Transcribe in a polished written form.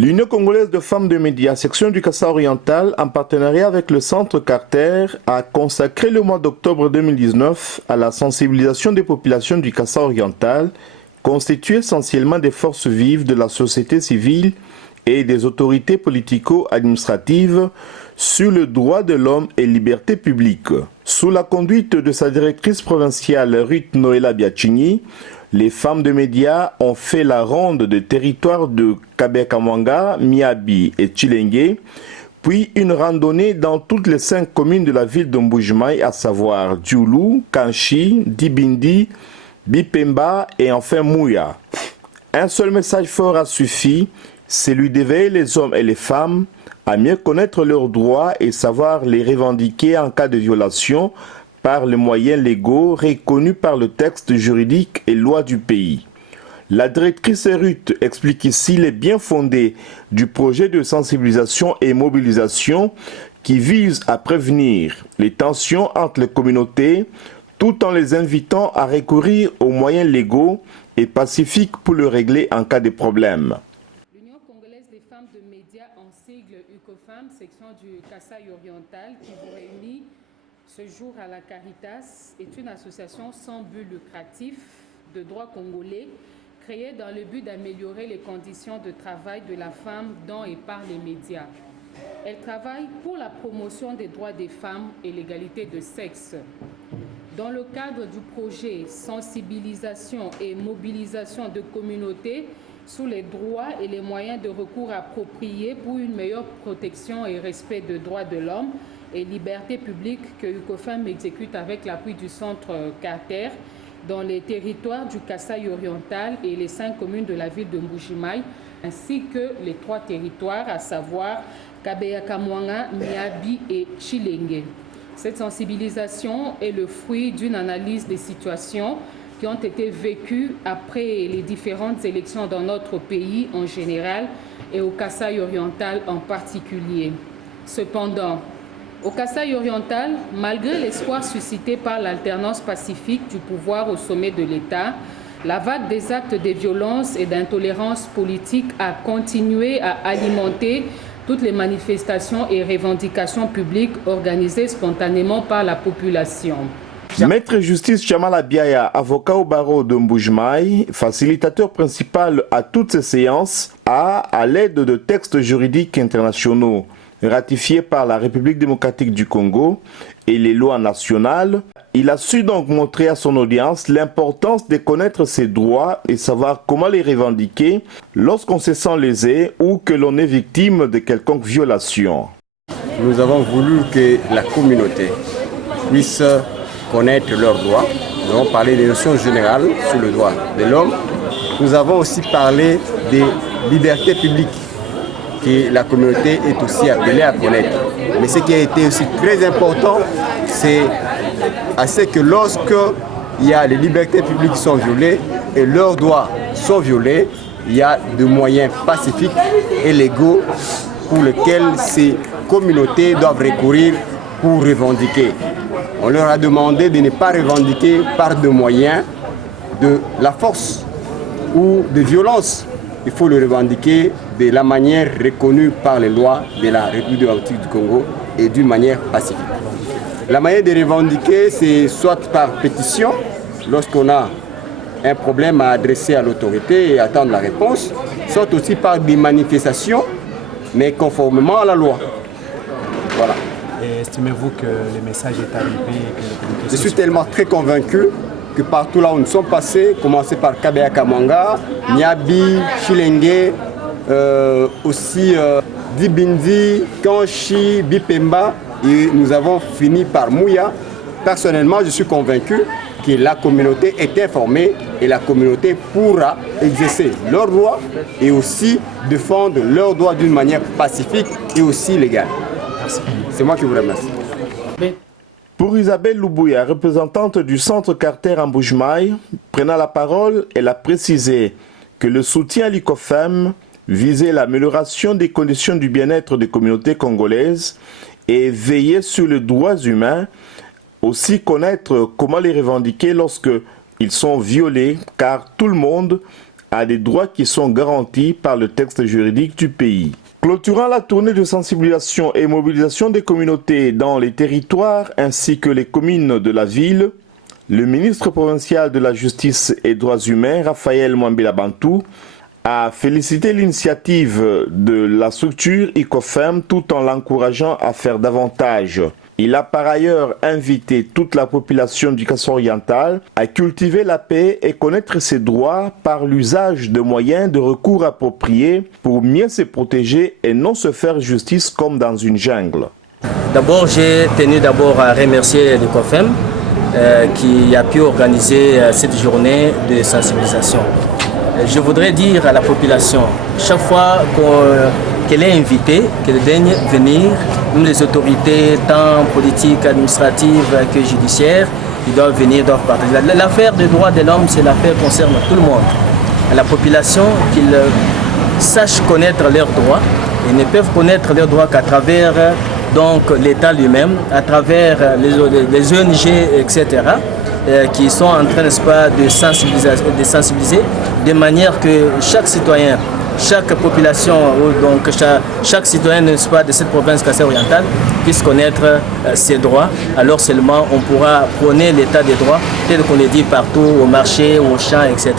L'Union congolaise de femmes de médias, section du Kassa oriental, en partenariat avec le Centre Carter, a consacré le mois d'octobre 2019 à la sensibilisation des populations du Kassa oriental, constituées essentiellement des forces vives de la société civile et des autorités politico-administratives sur le droit de l'homme et liberté publique. Sous la conduite de sa directrice provinciale Ruth Noëlla Biachini, les femmes de médias ont fait la ronde de territoires de Kabeya-Kamwanga, Miabi et Tshilenge, puis une randonnée dans toutes les 5 communes de la ville de Mbuji-Mayi, à savoir Djoulou, Kanchi, Dibindi, Bipemba et enfin Mouya. Un seul message fort a suffi, celui d'éveiller les hommes et les femmes à mieux connaître leurs droits et savoir les revendiquer en cas de violation par les moyens légaux reconnus par le texte juridique et loi du pays. La directrice Ruth explique ici les bien fondés du projet de sensibilisation et mobilisation qui vise à prévenir les tensions entre les communautés tout en les invitant à recourir aux moyens légaux et pacifiques pour le régler en cas de problème. L'Union congolaise des femmes de médias, en sigle UCOFEM, section du Kasaï oriental, qui vous réunit ce jour à la Caritas, est une association sans but lucratif de droit congolais créée dans le but d'améliorer les conditions de travail de la femme dans et par les médias. Elle travaille pour la promotion des droits des femmes et l'égalité de sexe. Dans le cadre du projet sensibilisation et mobilisation de communautés sur les droits et les moyens de recours appropriés pour une meilleure protection et respect des droits de l'homme et liberté publique que UCOFEM exécute avec l'appui du Centre Carter dans les territoires du Kasaï oriental et les 5 communes de la ville de Mbuji-Mayi, ainsi que les 3 territoires, à savoir Kabeya-Kamwanga, Miabi et Tshilenge. Cette sensibilisation est le fruit d'une analyse des situations qui ont été vécues après les différentes élections dans notre pays en général et au Kasaï oriental en particulier. Cependant, au Kasaï oriental, malgré l'espoir suscité par l'alternance pacifique du pouvoir au sommet de l'État, la vague des actes de violence et d'intolérance politique a continué à alimenter toutes les manifestations et revendications publiques organisées spontanément par la population. Maître Justice Chamala Biaya, avocat au barreau de Mbuji-Mayi, facilitateur principal à toutes ces séances, a, à l'aide de textes juridiques internationaux ratifiés par la République démocratique du Congo et les lois nationales, il a su donc montrer à son audience l'importance de connaître ses droits et savoir comment les revendiquer lorsqu'on se sent lésé ou que l'on est victime de quelconque violation. Nous avons voulu que la communauté puisse connaître leurs droits. Nous avons parlé des notions générales sur le droit de l'homme. Nous avons aussi parlé des libertés publiques que la communauté est aussi appelée à connaître. Mais ce qui a été aussi très important, c'est à ce que lorsque il y a les libertés publiques qui sont violées et leurs droits sont violés, il y a des moyens pacifiques et légaux pour lesquels ces communautés doivent recourir pour revendiquer. On leur a demandé de ne pas revendiquer par des moyens de la force ou de violence. Il faut le revendiquer de la manière reconnue par les lois de la République démocratique du Congo et d'une manière pacifique. La manière de revendiquer, c'est soit par pétition, lorsqu'on a un problème à adresser à l'autorité et attendre la réponse, soit aussi par des manifestations, mais conformément à la loi. Voilà. Et estimez-vous que le message est arrivé et que Je suis tellement très convaincu que partout là où nous sommes passés, commencer par Kabeya-Kamwanga, Miabi, Tshilenge, aussi Dibindi, Kanchi, Bipemba, et nous avons fini par Mouya. Personnellement, je suis convaincu que la communauté est informée et la communauté pourra exercer leurs droits et aussi défendre leurs droits d'une manière pacifique et aussi légale. C'est moi qui vous remercie. Pour Isabelle Loubouya, représentante du Centre Carter en Mbuji-Mayi, prenant la parole, elle a précisé que le soutien à l'UCOFEM visait l'amélioration des conditions du bien-être des communautés congolaises et veiller sur les droits humains, aussi connaître comment les revendiquer lorsque ils sont violés, car tout le monde à des droits qui sont garantis par le texte juridique du pays. Clôturant la tournée de sensibilisation et mobilisation des communautés dans les territoires ainsi que les communes de la ville, le ministre provincial de la Justice et Droits humains, Raphaël Mwambela Bantou, a félicité l'initiative de la structure ICOFEM tout en l'encourageant à faire davantage. Il a par ailleurs invité toute la population du Kasaï oriental à cultiver la paix et connaître ses droits par l'usage de moyens de recours appropriés pour mieux se protéger et non se faire justice comme dans une jungle. D'abord, j'ai tenu à remercier l'ICOFEM qui a pu organiser cette journée de sensibilisation. Je voudrais dire à la population, chaque fois qu'elle est invitée, qu'elle daigne venir, même les autorités, tant politiques, administratives que judiciaires, ils doivent venir, doivent partager. L'affaire des droits de l'homme, c'est l'affaire qui concerne tout le monde. À la population, qu'ils sachent connaître leurs droits. Ils ne peuvent connaître leurs droits qu'à travers l'État lui-même, à travers les ONG, etc., qui sont en train, n'est-ce pas, de sensibiliser de manière que chaque citoyen, chaque population, donc chaque citoyen, n'est-ce pas, de cette province Kasaï orientale puisse connaître ses droits. Alors seulement on pourra prôner l'état des droits tel qu'on le dit partout, au marché, au champ, etc.